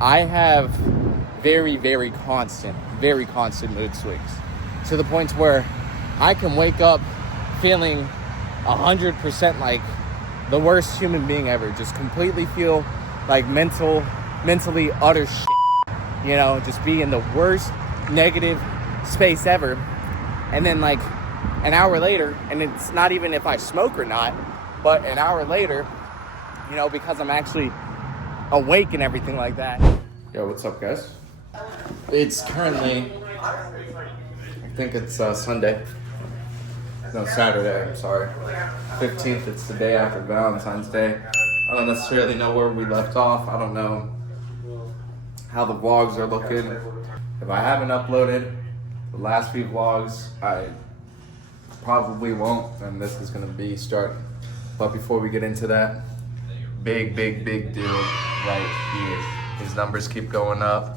I have very, very constant mood swings, to the point where I can wake up feeling 100% like the worst human being ever. Just completely feel like mentally utter shit. You know, just be in the worst negative space ever. And then like an hour later, and it's not even if I smoke or not, but an hour later, you know, because I'm actually awake and everything like that. Yo, what's up, guys? It's currently, I think it's Sunday. No, Saturday, I'm sorry. 15th, it's the day after Valentine's Day. I don't necessarily know where we left off. I don't know how the vlogs are looking. If I haven't uploaded the last few vlogs, I probably won't, and this is gonna be starting. But before we get into that, big deal right here. These numbers keep going up,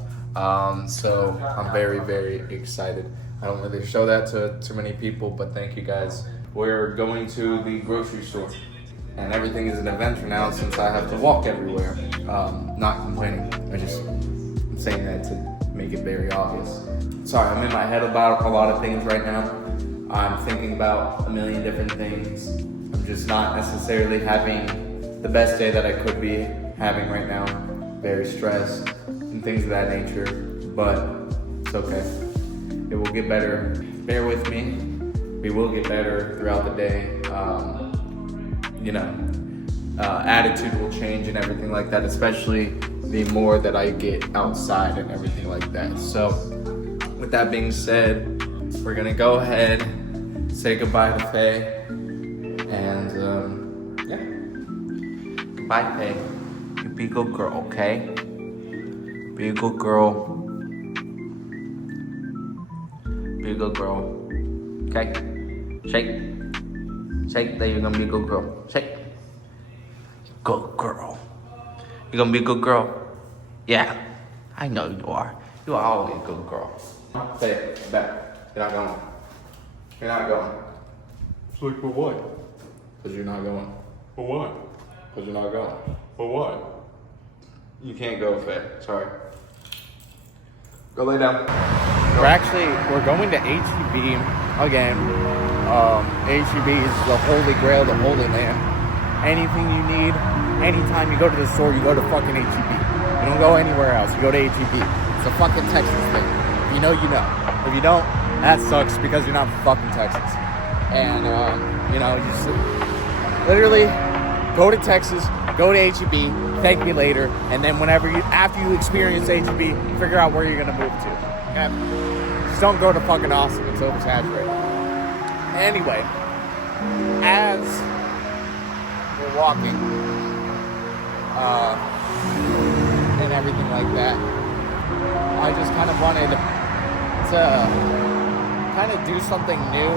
so I'm very excited. I don't really show that to too many people, but thank you guys. We're going to the grocery store, and everything is an adventure now since I have to walk everywhere. Not complaining, I'm saying that to make it very obvious. Sorry, I'm in my head about a lot of things right now. I'm thinking about a million different things. I'm just not necessarily having the best day that I could be having right now. Very stressed and things of that nature, but it's okay. It will get better. Bear with me. We will get better throughout the day. Attitude will change and everything like that, especially the more that I get outside and everything like that. So with that being said, we're gonna go ahead, say goodbye to Faye, and goodbye, Faye. You be a good girl, okay? Be a good girl. Be a good girl. Okay? Shake. There, you're gonna be a good girl. Shake. Good girl. You're gonna be a good girl? Yeah. I know you are. You are always a good girl. Say it. Back. You're not going. You're not going. Like for what? Because you're not going. For what? Because you're not going. For what? You can't go, Faye. Sorry. Go lay down. We're going to HEB again. HEB is the holy grail, the holy land. Anything you need, anytime you go to the store, you go to fucking HEB. You don't go anywhere else. You go to HEB. It's a fucking Texas thing. If you know, you know. If you don't, that sucks because you're not fucking Texas. And, you just literally go to Texas, go to HEB, thank me later, and then after you experience HEB, figure out where you're gonna move to. Okay? Just don't go to fucking Austin, it's oversaturated. Anyway, as we're walking, and everything like that, I just kind of wanted to kind of do something new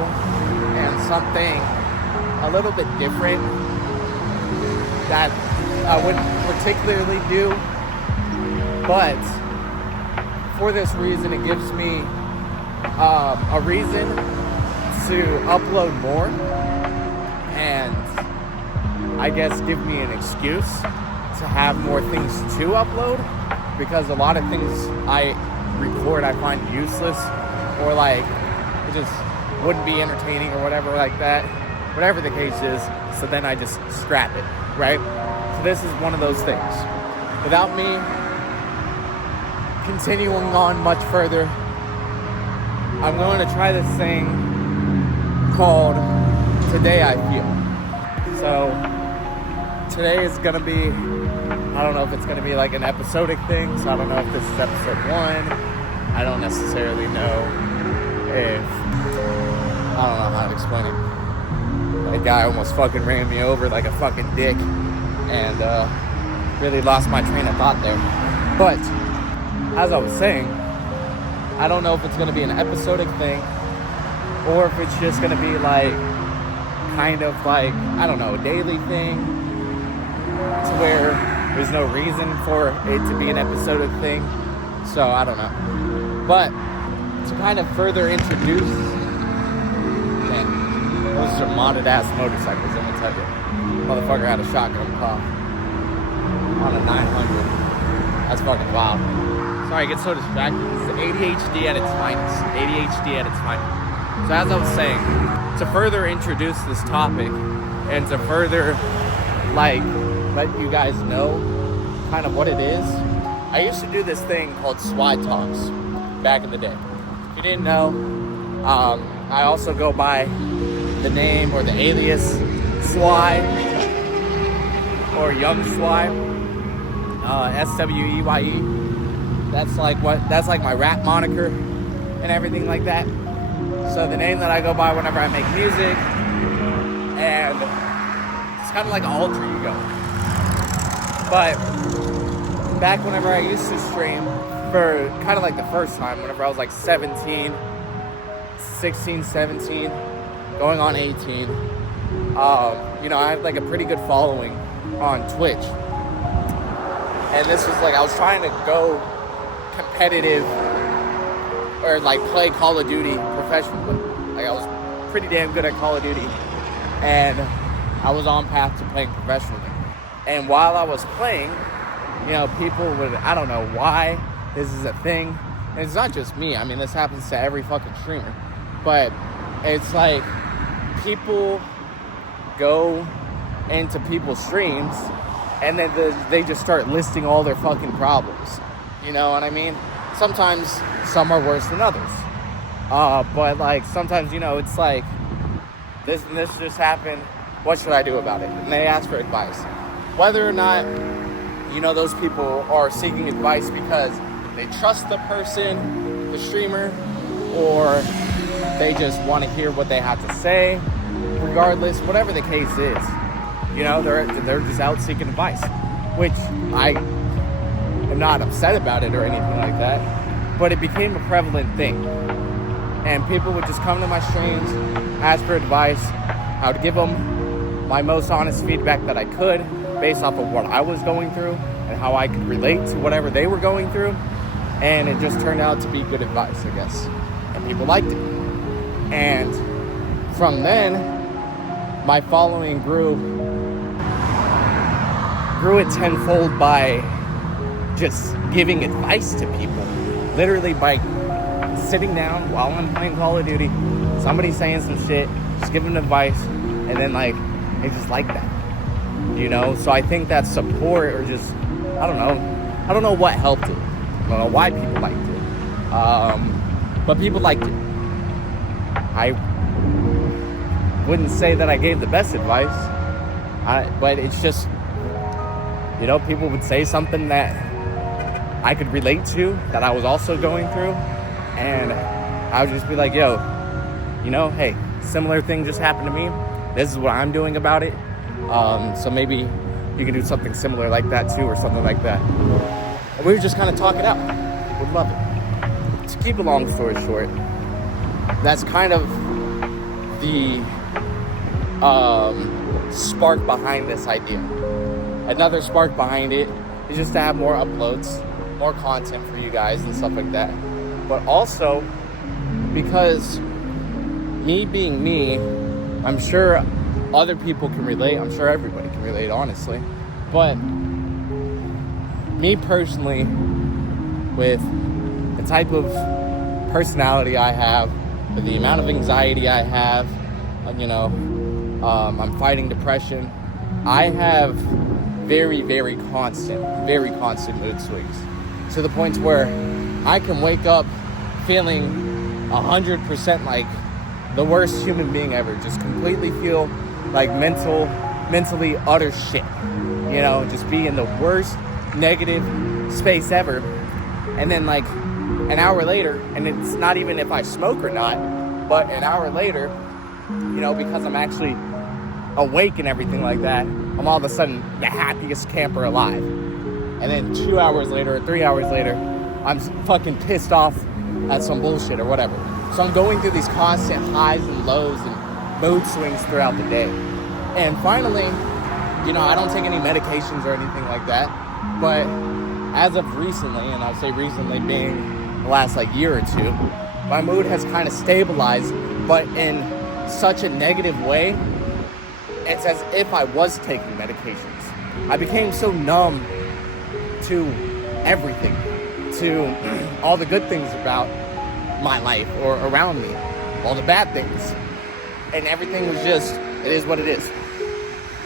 and something a little bit different that I wouldn't particularly do, but for this reason it gives me a reason to upload more, and I guess give me an excuse to have more things to upload, because a lot of things I record I find useless, or like it just wouldn't be entertaining or whatever like that, whatever the case is. So then I just scrap it, right? So this is one of those things. Without me continuing on much further, I'm going to try this thing called Today I Feel. So today is going to be, I don't know if it's going to be like an episodic thing, so I don't know if this is episode 1. I don't necessarily know if, I don't know how to explain it. That guy almost fucking ran me over like a fucking dick, and really lost my train of thought there. But as I was saying, I don't know if it's going to be an episodic thing, or if it's just going to be like kind of like, I don't know, a daily thing, to where there's no reason for it to be an episodic thing. So I don't know. But to kind of further introduce, those are modded ass motorcycles, I'm gonna tell you. Motherfucker had a shotgun pop on a 900. That's fucking wild. Sorry, I get so distracted. This is ADHD at its finest. ADHD at its finest. So as I was saying, to further introduce this topic and to further, like, let you guys know kind of what it is, I used to do this thing called SWAT Talks back in the day. If you didn't know, I also go by the name or the alias Swy or Young Swy, SWEYE. That's like my rap moniker and everything like that. So the name that I go by whenever I make music, and it's kind of like an alter ego. But back whenever I used to stream, for kind of like the first time, whenever I was like 16, 17, going on 18, I had like a pretty good following on Twitch. And this was like, I was trying to go competitive or like play Call of Duty professionally. Like I was pretty damn good at Call of Duty, and I was on path to playing professionally. And while I was playing, people would, I don't know why this is a thing. And it's not just me. I mean, this happens to every fucking streamer. But it's like people go into people's streams and then they just start listing all their fucking problems. You know what I mean? Sometimes some are worse than others. But like sometimes, it's like this and this just happened. What should I do about it? And they ask for advice. Whether or not, those people are seeking advice because they trust the person, the streamer, or they just want to hear what they have to say. Regardless, whatever the case is, they're just out seeking advice, which I am not upset about it or anything like that, but it became a prevalent thing. And people would just come to my streams, ask for advice. I would give them my most honest feedback that I could based off of what I was going through and how I could relate to whatever they were going through. And it just turned out to be good advice, I guess. And people liked it. And from then, my following grew it tenfold by just giving advice to people. Literally by sitting down while I'm playing Call of Duty, somebody saying some shit, just giving advice, and then they just like that. So I think that support, or just, I don't know what helped it. I don't know why people liked it. But people liked it. I wouldn't say that I gave the best advice, but it's just, people would say something that I could relate to, that I was also going through, and I would just be like, hey, similar thing just happened to me. This is what I'm doing about it. So maybe you can do something similar like that too, or something like that. And we would just kind of talk it out. Would love it. To keep a long story short, that's kind of the spark behind this idea. Another spark behind it is just to have more uploads, more content for you guys and stuff like that. But also, because me being me, I'm sure other people can relate. I'm sure everybody can relate, honestly. But me personally, with the type of personality I have, with the amount of anxiety I have, I'm fighting depression. I have very, very constant mood swings, to the point where I can wake up feeling 100% like the worst human being ever. Just completely feel like mentally utter shit. Just be in the worst negative space ever. And then like an hour later, and it's not even if I smoke or not, but an hour later, because I'm actually awake and everything like that, I'm all of a sudden the happiest camper alive. And then 2 hours later or 3 hours later, I'm fucking pissed off at some bullshit or whatever. So I'm going through these constant highs and lows and mood swings throughout the day. And finally, I don't take any medications or anything like that. But as of recently, and I'll say recently being the last year or two, my mood has kind of stabilized, but in such a negative way, it's as if I was taking medications. I became so numb to everything to all the good things about my life or around me, all the bad things. And everything was just, it is what it is.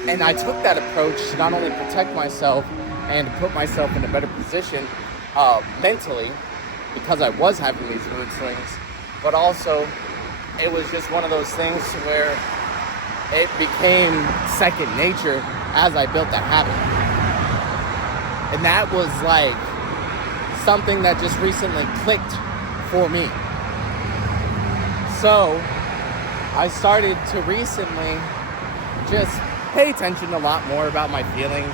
And I took that approach to not only protect myself and to put myself in a better position mentally, because I was having these mood swings, but also it was just one of those things where it became second nature as I built that habit. And that was like something that just recently clicked for me. So I started to recently just pay attention a lot more about my feelings,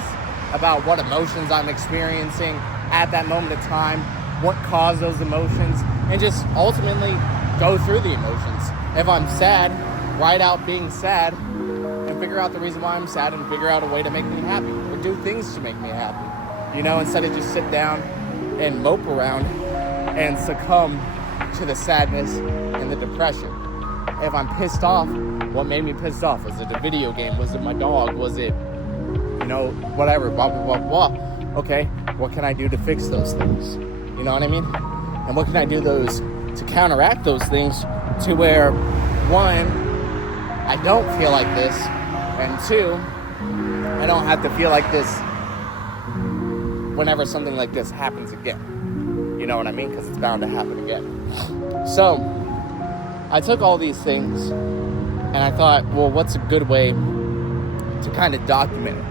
about what emotions I'm experiencing at that moment of time, what caused those emotions, and just ultimately go through the emotions. If I'm sad, write out being sad and figure out the reason why I'm sad and figure out a way to make me happy or do things to make me happy. You know, instead of just sit down and mope around and succumb to the sadness and the depression. If I'm pissed off, what made me pissed off? Was it a video game? Was it my dog? Was it, you know, whatever, blah, blah, blah, blah. Okay, what can I do to fix those things? You know what I mean? And what can I do to counteract those things to where, one, I don't feel like this, and two, I don't have to feel like this whenever something like this happens again. You know what I mean? Because it's bound to happen again. So I took all these things and I thought, well, what's a good way to kind of document it?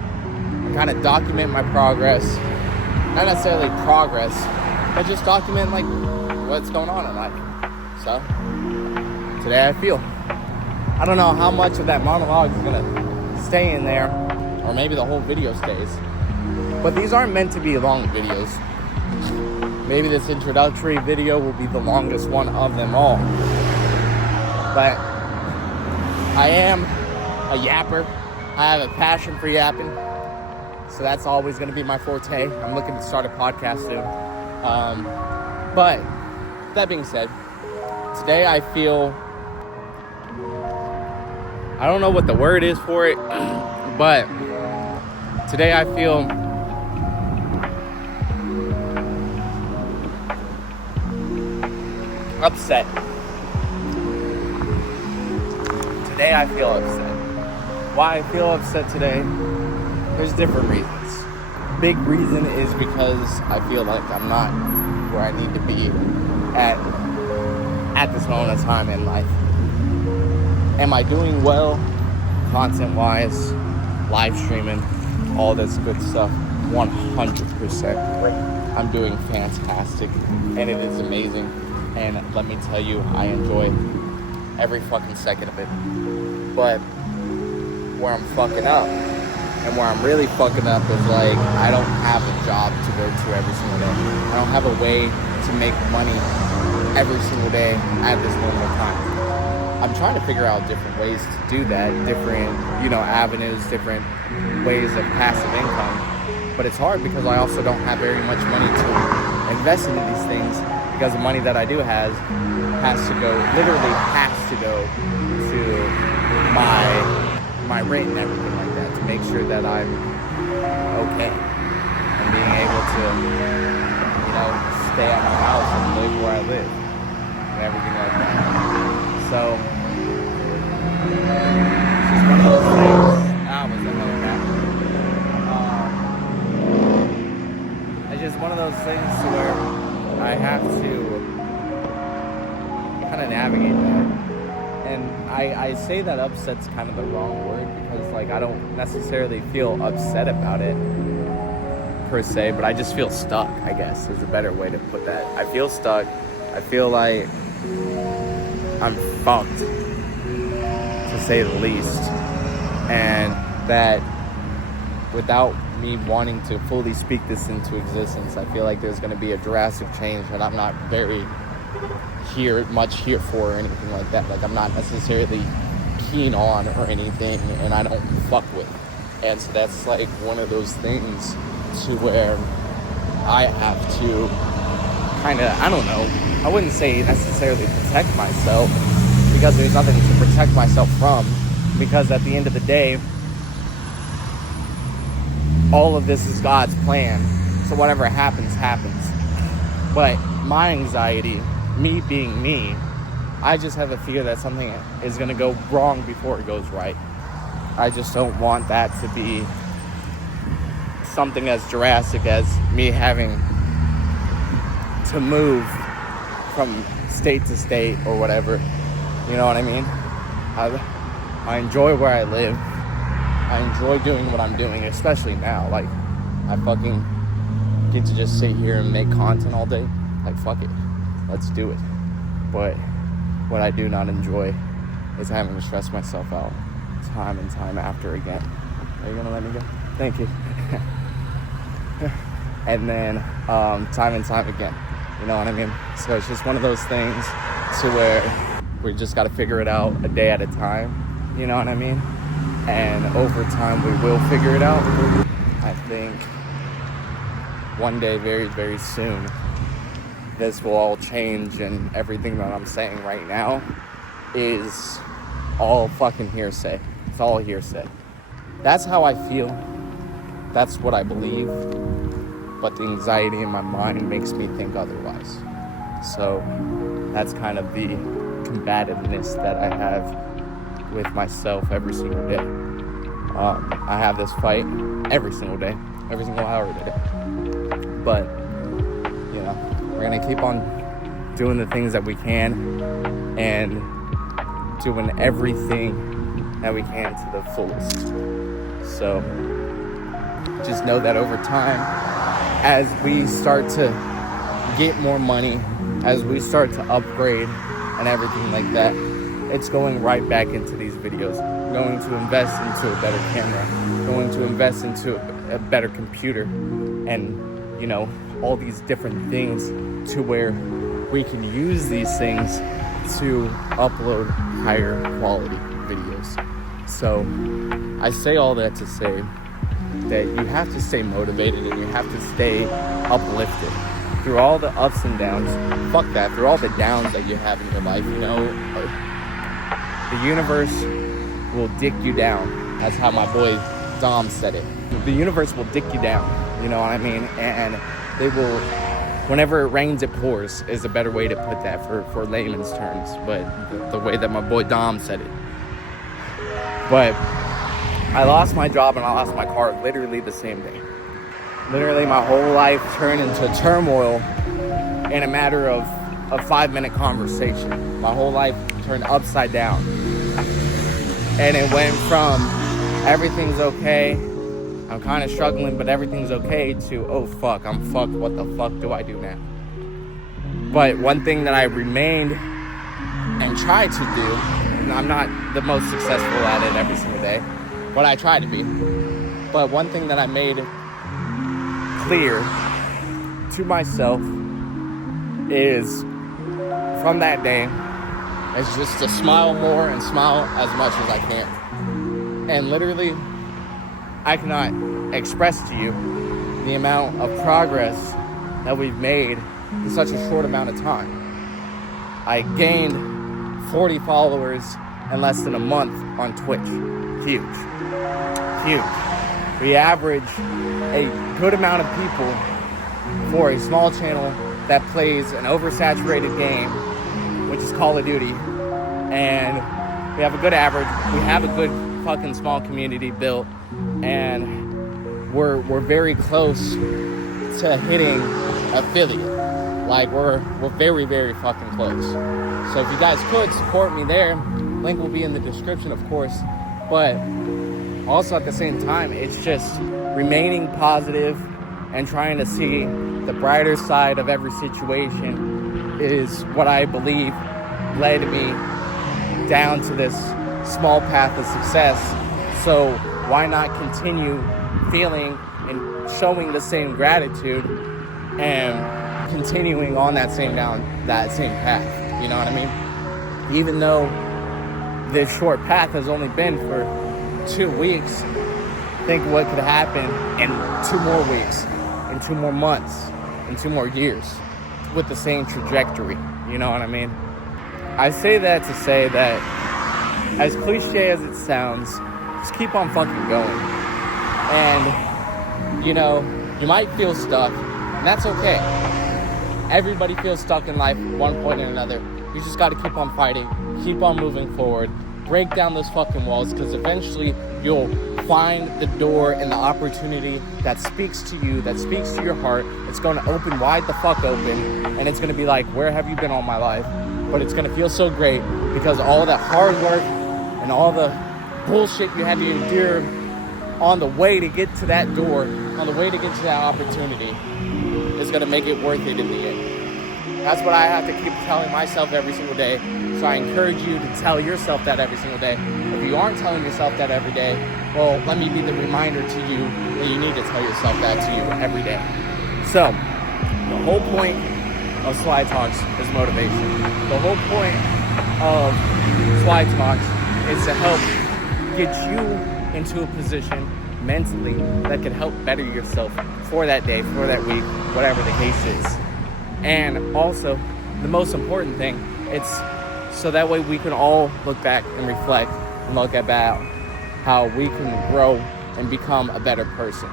Kind of document my progress. Not necessarily progress, but just document like what's going on in life. So today I feel. I don't know how much of that monologue is gonna stay in there, or maybe the whole video stays. But these aren't meant to be long videos. Maybe this introductory video will be the longest one of them all. But I am a yapper. I have a passion for yapping. So that's always going to be my forte. I'm looking to start a podcast soon. But that being said, today I feel, I don't know what the word is for it, but today I feel upset. Today I feel upset. Why I feel upset today, there's different reasons. Big reason is because I feel like I'm not where I need to be at this moment of time in life. Am I doing well content-wise, live streaming, all this good stuff? 100%. I'm doing fantastic and it is amazing. And let me tell you, I enjoy every fucking second of it. But where I'm fucking up, and where I'm really fucking up is like, I don't have a job to go to every single day. I don't have a way to make money every single day at this moment of time. I'm trying to figure out different ways to do that, different, you know, avenues, different ways of passive income. But it's hard because I also don't have very much money to invest into these things, because the money that I do has to go, literally has to go to my rent and everything like that, to make sure that I'm okay and being able to, you know, stay at my house and live where I live and everything like that. So it's just one of those things. That was a helicopter. It's just one of those things to where I have to kind of navigate that. And I say that upset's kind of the wrong word, because like I don't necessarily feel upset about it per se, but I just feel stuck, I guess is a better way to put that. I feel stuck. I feel like I'm fucked, to say the least. And that without me wanting to fully speak this into existence, I feel like there's going to be a drastic change that I'm not very much here for or anything like that. Like I'm not necessarily keen on or anything, and I don't fuck with. And so that's like one of those things to where I have to kind of, I don't know, I wouldn't say necessarily protect myself, because there's nothing to protect myself from, because at the end of the day, all of this is God's plan So whatever happens, happens. But my anxiety, me being me, I just have a fear that something is going to go wrong before it goes right. I just don't want that to be something as drastic as me having to move from state to state or whatever. You know what I mean? I enjoy where I live. I enjoy doing what I'm doing, especially now. Like, I fucking get to just sit here and make content all day. Like, fuck it. Let's do it. But what I do not enjoy is having to stress myself out time and time after again. Are you gonna let me go? Thank you. And then time and time again. You know what I mean? So it's just one of those things to where we just got to figure it out a day at a time. You know what I mean? And over time we will figure it out. I think one day, very, very soon, this will all change, and everything that I'm saying right now is all fucking hearsay. It's all hearsay. That's how I feel. That's what I believe. But the anxiety in my mind makes me think otherwise. So that's kind of the combativeness that I have with myself every single day. I have this fight every single day, every single hour of the day. But, you know, we're gonna keep on doing the things that we can and doing everything that we can to the fullest. So just know that over time, as we start to get more money, as we start to upgrade and everything like that, it's going right back into these videos. We're going to invest into a better camera, going to invest into a better computer, and, you know, all these different things to where we can use these things to upload higher quality videos. So I say all that to say that you have to stay motivated and you have to stay uplifted through all the ups and downs. Fuck that, through all the downs that you have in your life. You know, the universe will dick you down. That's how my boy Dom said it. The universe will dick you down, you know what I mean? And they will, whenever it rains, it pours is a better way to put that for layman's terms. But the way that my boy Dom said it. But I lost my job and I lost my car literally the same day. Literally my whole life turned into turmoil in a matter of a 5-minute conversation. My whole life turned upside down. And it went from everything's okay, I'm kind of struggling, but everything's okay, to, oh fuck, I'm fucked, what the fuck do I do now? But one thing that I remained and tried to do, and I'm not the most successful at it every single day, but I try to be. But one thing that I made clear to myself is, from that day, is just to smile more and smile as much as I can. And literally, I cannot express to you the amount of progress that we've made in such a short amount of time. I gained 40 followers in less than a month on Twitch. Huge. We average a good amount of people for a small channel that plays an oversaturated game, which is Call of Duty. And we have a good average. We have a good fucking small community built, and we're very close to hitting affiliate. Like, we're very, very fucking close. So if you guys could support me there, link will be in the description, of course. But also at the same time, it's just remaining positive and trying to see the brighter side of every situation is what I believe led me down to this small path of success. So why not continue feeling and showing the same gratitude and continuing on that same path? You know what I mean? Even though this short path has only been for 2 weeks, think what could happen in 2 more weeks, in 2 more months, in 2 more years with the same trajectory. You know what I mean? I say that to say that, as cliche as it sounds, just keep on fucking going. And, you know, you might feel stuck, And that's okay. Everybody feels stuck in life at one point or another. You just got to keep on fighting, keep on moving forward, break down those fucking walls, because eventually you'll find the door and the opportunity that speaks to you, that speaks to your heart. It's going to open wide the fuck open, and it's going to be like, where have you been all my life? But it's going to feel so great because all that hard work and all the bullshit you had to endure on the way to get to that door, on the way to get to that opportunity, is going to make it worth it in the end. That's what I have to keep telling myself every single day. So I encourage you to tell yourself that every single day. If you aren't telling yourself that every day, well, let me be the reminder to you that you need to tell yourself that to you every day. So, the whole point of Slide Talks is motivation. The whole point of Slide Talks is to help get you into a position mentally that can help better yourself for that day, for that week, whatever the case is. And also, the most important thing, it's so that way we can all look back and reflect and look about how we can grow and become a better person.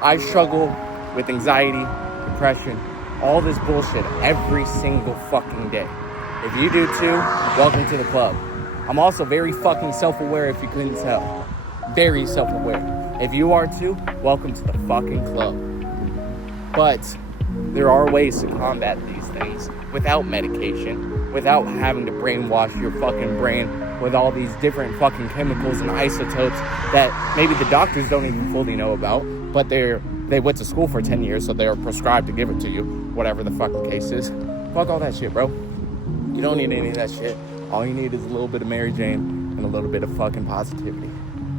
I struggle with anxiety, depression, all this bullshit every single fucking day. If you do too, welcome to the club. I'm also very fucking self-aware, if you couldn't tell. Very self-aware. If you are too, welcome to the fucking club. But there are ways to combat these things without medication, without having to brainwash your fucking brain with all these different fucking chemicals and isotopes that maybe the doctors don't even fully know about, but they went to school for 10 years, so they're prescribed to give it to you, whatever the fuck the case is. Fuck all that shit, bro. You don't need any of that shit. All you need is a little bit of Mary Jane and a little bit of fucking positivity.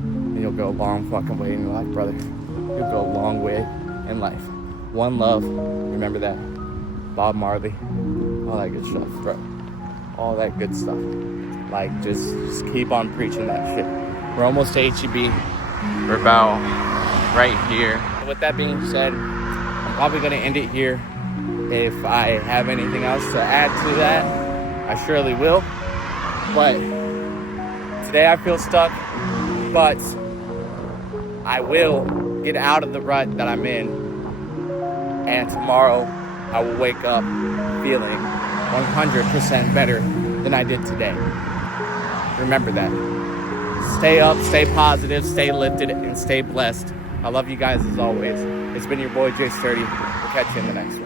And you'll go a long fucking way in your life, brother. You'll go a long way in life. One love, remember that. Bob Marley, all that good stuff, bro. All that good stuff. Like, just keep on preaching that shit. We're almost to HEB. We're about right here. With that being said, I'm probably gonna end it here. If I have anything else to add to that, I surely will. But today I feel stuck, but I will get out of the rut that I'm in. And tomorrow I will wake up feeling 100% better than I did today. Remember that. Stay up, stay positive, stay lifted, and stay blessed. I love you guys as always. It's been your boy Jsturdyyy. We'll catch you in the next one.